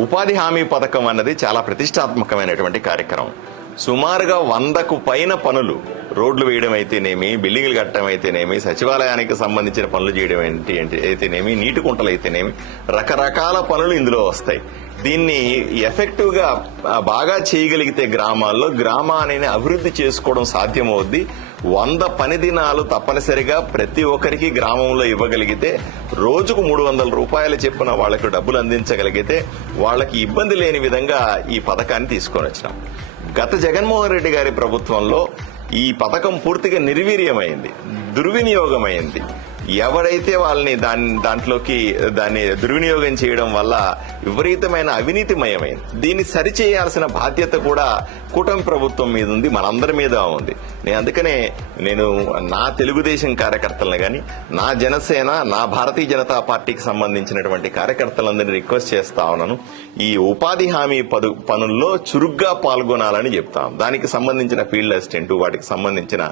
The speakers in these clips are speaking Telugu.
ఉపాధి హామీ పథకం అన్నది చాలా ప్రతిష్టాత్మకమైనటువంటి కార్యక్రమం. సుమారుగా 100కు పైన పనులు, రోడ్లు వేయడం అయితేనేమి, బిల్డింగ్లు కట్టడం అయితేనేమి, సచివాలయానికి సంబంధించిన పనులు చేయడం అయితేనేమి, నీటి కుంటలు అయితేనేమి, రకరకాల పనులు ఇందులో వస్తాయి. దీన్ని ఎఫెక్టివ్ గా బాగా చేయగలిగితే గ్రామాన్ని అభివృద్ధి చేసుకోవడం సాధ్యమవుద్ది. 100 పని దినాలు తప్పనిసరిగా ప్రతి ఒక్కరికి గ్రామంలో ఇవ్వగలిగితే, రోజుకు 300 రూపాయలు చెప్పున వాళ్లకు డబ్బులు అందించగలిగితే వాళ్ళకి ఇబ్బంది లేని విధంగా ఈ పథకాన్ని తీసుకొని వచ్చినాం. గత జగన్మోహన్ రెడ్డి గారి ప్రభుత్వంలో ఈ పథకం పూర్తిగా నిర్వీర్యమైంది, దుర్వినియోగమైంది. ఎవరైతే వాళ్ళని దాన్ని దుర్వినియోగం చేయడం వల్ల విపరీతమైన అవినీతిమయమైంది. దీన్ని సరిచేయాల్సిన బాధ్యత కూడా కూటమి ప్రభుత్వం మీద ఉంది, మనందరి మీద ఉంది. అందుకనే నేను నా తెలుగుదేశం కార్యకర్తలను గాని, నా జనసేన, నా భారతీయ జనతా పార్టీకి సంబంధించినటువంటి కార్యకర్తలందరినీ రిక్వెస్ట్ చేస్తా ఉన్నాను, ఈ ఉపాధి హామీ పనుల్లో చురుగ్గా పాల్గొనాలని చెప్తాం. దానికి సంబంధించిన ఫీల్డ్ అసిస్టెంట్, వాటికి సంబంధించిన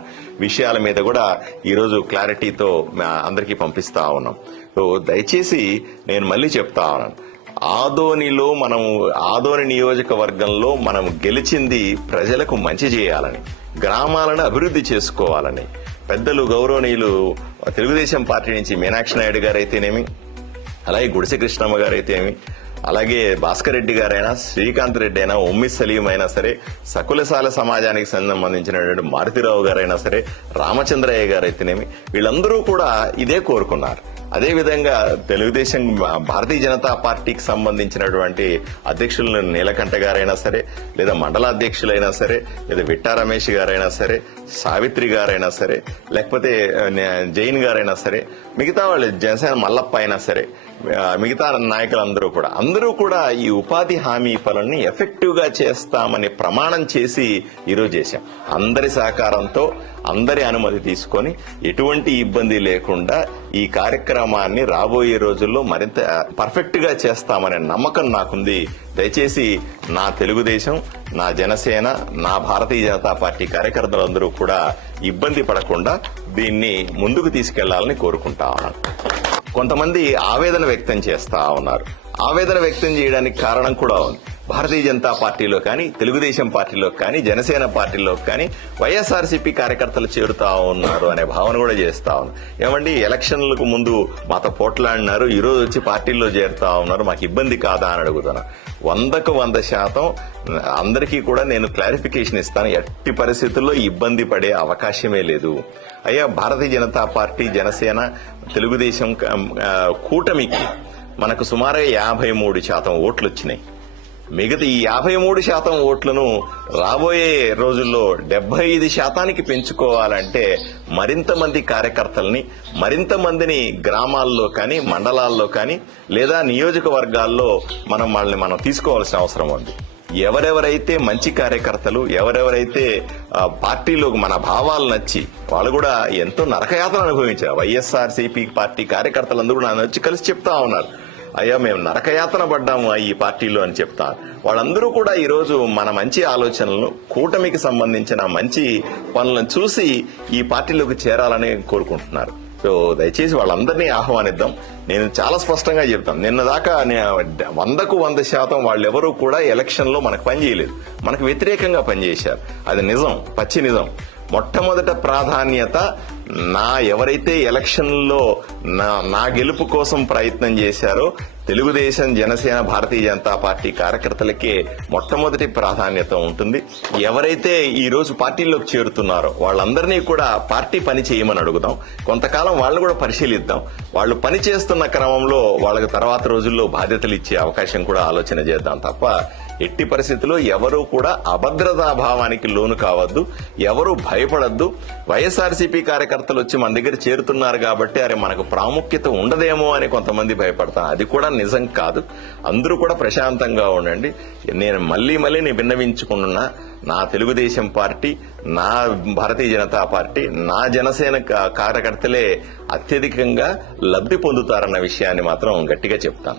విషయాల మీద కూడా ఈరోజు క్లారిటీతో అందరికీ పంపిస్తా ఉన్నాం. సో దయచేసి నేను మళ్ళీ చెప్తా ఉన్నాను, ఆదోని నియోజకవర్గంలో మనం గెలిచింది ప్రజలకు మంచి చేయాలని, గ్రామాలను అభివృద్ధి చేసుకోవాలని. పెద్దలు గౌరవనీయులు తెలుగుదేశం పార్టీ నుంచి మీనాక్షి నాయుడు గారు అయితేనేమి, అలాగే గుడిసె కృష్ణమ్మ గారు అయితేనేమి, అలాగే భాస్కర్ రెడ్డి గారైనా, శ్రీకాంత్ రెడ్డి అయినా, ఉమ్మి సలీం అయినా సరే, సకులశాల సమాజానికి సంబంధించినటువంటి మారుతిరావు గారైనా సరే, రామచంద్రయ్య గారు అయితేనేమి, వీళ్ళందరూ కూడా ఇదే కోరుకున్నారు. అదేవిధంగా తెలుగుదేశం భారతీయ జనతా పార్టీకి సంబంధించినటువంటి అధ్యక్షులు నీలకంఠ గారైనా సరే, లేదా మండల అధ్యక్షులైనా సరే, లేదా విట్టా రమేష్ గారైనా సరే, సావిత్రి గారైనా సరే, లేకపోతే జైన్ గారైనా సరే, మిగతా వాళ్ళు జనసేన మల్లప్ప అయినా సరే, మిగతా నాయకులందరూ కూడా ఈ ఉపాధి హామీ పనుల్ని ఎఫెక్టివ్ గా చేస్తామని ప్రమాణం చేసి ఈరోజు చేశాం. అందరి సహకారంతో, అందరి అనుమతి తీసుకొని, ఎటువంటి ఇబ్బంది లేకుండా ఈ కార్యక్రమాన్ని రాబోయే రోజుల్లో మరింత పర్ఫెక్ట్ గా చేస్తామనే నమ్మకం నాకుంది. దయచేసి నా తెలుగుదేశం, నా జనసేన, నా భారతీయ జనతా పార్టీ కార్యకర్తలందరూ కూడా ఇబ్బంది పడకుండా దీన్ని ముందుకు తీసుకెళ్లాలని కోరుకుంటా ఉన్నాను. కొంతమంది ఆవేదన వ్యక్తం చేస్తా ఉన్నారు. ఆవేదన వ్యక్తం చేయడానికి కారణం కూడా ఉంది. భారతీయ జనతా పార్టీలో కానీ, తెలుగుదేశం పార్టీలో కానీ, జనసేన పార్టీలో కానీ వైఎస్ఆర్సీపీ కార్యకర్తలు చేరుతా ఉన్నారు అనే భావన కూడా చేస్తా ఉన్నారు. ఏమండి, ఎలక్షన్లకు ముందు మాతో పోట్లాడినారు, ఈ రోజు వచ్చి పార్టీల్లో చేరుతా ఉన్నారు, మాకు ఇబ్బంది కాదా అని అడుగుతున్నా. 100కు 100% అందరికీ కూడా నేను క్లారిఫికేషన్ ఇస్తాను. ఎట్టి పరిస్థితుల్లో ఇబ్బంది పడే అవకాశమే లేదు. అయ్యా, భారతీయ జనతా పార్టీ, జనసేన, తెలుగుదేశం కూటమికి మనకు సుమారుగా 53% ఓట్లు వచ్చినాయి. మిగతా ఈ 53% ఓట్లను రాబోయే రోజుల్లో 75%కి పెంచుకోవాలంటే మరింత మంది కార్యకర్తల్ని, మరింత మందిని గ్రామాల్లో కానీ, మండలాల్లో కానీ, లేదా నియోజకవర్గాల్లో మనం తీసుకోవాల్సిన అవసరం ఉంది. ఎవరెవరైతే మంచి కార్యకర్తలు, ఎవరెవరైతే పార్టీలోకి మన భావాలు నచ్చి, వాళ్ళు కూడా ఎంతో నరకయాతన అనుభవించారు. వైఎస్ఆర్సీపీ పార్టీ కార్యకర్తలందరూ నన్ను వచ్చి కలిసి చెప్తా ఉన్నారు, అయ్యా మేము నరకయాతన పడ్డాము ఈ పార్టీలో అని చెప్తారు. వాళ్ళందరూ కూడా ఈరోజు మన మంచి ఆలోచనలను, కూటమికి సంబంధించిన మంచి పనులను చూసి ఈ పార్టీలోకి చేరాలని కోరుకుంటున్నారు. సో దయచేసి వాళ్ళందరినీ ఆహ్వానిద్దాం. నేను చాలా స్పష్టంగా చెప్తాను, నిన్న దాకా 100కు 100% వాళ్ళెవరూ కూడా ఎలక్షన్ లో మనకు పనిచేయలేదు, మనకు వ్యతిరేకంగా పనిచేశారు. అది నిజం, పచ్చి నిజం. మొట్టమొదట ప్రాధాన్యత ఎవరైతే ఎలక్షన్లో నా గెలుపు కోసం ప్రయత్నం చేశారో తెలుగుదేశం, జనసేన, భారతీయ జనతా పార్టీ కార్యకర్తలకే మొట్టమొదటి ప్రాధాన్యత ఉంటుంది. ఎవరైతే ఈ రోజు పార్టీలోకి చేరుతున్నారో వాళ్ళందరినీ కూడా పార్టీ పని చేయమని అడుగుదాం. కొంతకాలం వాళ్ళు కూడా పరిశీలిద్దాం. వాళ్ళు పని చేస్తున్న క్రమంలో వాళ్ళకి తర్వాత రోజుల్లో బాధ్యతలు ఇచ్చే అవకాశం కూడా ఆలోచన చేద్దాం తప్ప ఎట్టి పరిస్థితుల్లో ఎవరూ కూడా అభద్రతా భావానికి లోను కావద్దు, ఎవరూ భయపడద్దు. వైఎస్ఆర్సీపీ కార్యకర్తలు వచ్చి మన దగ్గర చేరుతున్నారు కాబట్టి అరే మనకు ప్రాముఖ్యత ఉండదేమో అని కొంతమంది భయపడతారు. అది కూడా నిజం కాదు. అందరూ కూడా ప్రశాంతంగా ఉండండి. నేను మళ్లీ విన్నవించుకున్నా, నా తెలుగుదేశం పార్టీ, నా భారతీయ జనతా పార్టీ, నా జనసేన కార్యకర్తలే అత్యధికంగా లబ్ధి పొందుతారన్న విషయాన్ని మాత్రం గట్టిగా చెప్తాను.